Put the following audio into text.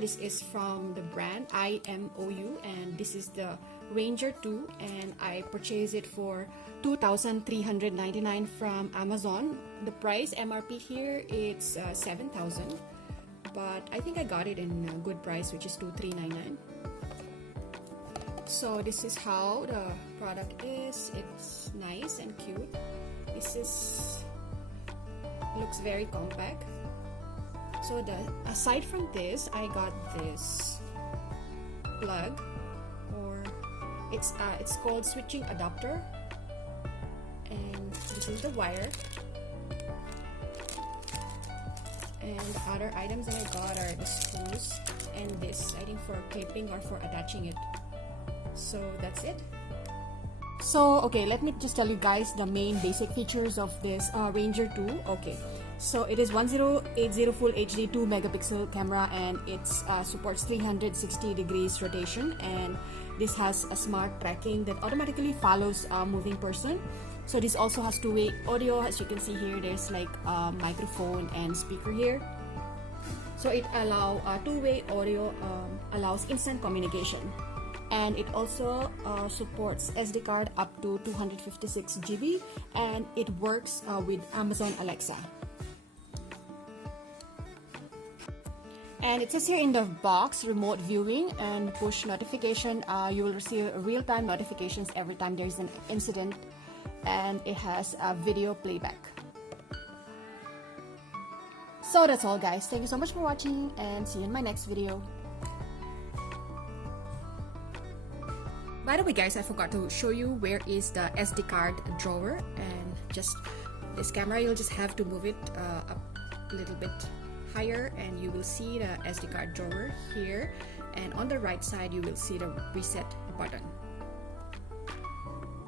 This is from the brand Imou, and this is the Ranger 2, and I purchased it for $2,399 from Amazon. The price MRP here it's $7,000, but I think I got it in a good price, which is $2,399. So this is how the product is. It's nice and cute. This is looks very compact. So aside from this, I got this plug, or it's called switching adapter, and this is the wire. And the other items that I got are the screws and this, I think, for clipping or for attaching it. So that's it. So okay, let me just tell you guys the main basic features of this Ranger 2. Okay, so it is 1080 Full HD 2 megapixel camera, and it supports 360 degrees rotation, and this has a smart tracking that automatically follows a moving person. So this also has two-way audio. As you can see here, there's like a microphone and speaker here. So it allows two-way audio, allows instant communication. And it also supports SD card up to 256 GB, and it works with Amazon Alexa. And it says here in the box, remote viewing and push notification. You will receive real-time notifications every time there is an incident, and it has a video playback. So that's all, guys. Thank you so much for watching, and see you in my next video. By the way, guys, I forgot to show you where is the SD card drawer, and just this camera, you'll just have to move it up a little bit higher, and you will see the SD card drawer here, and on the right side you will see the reset button.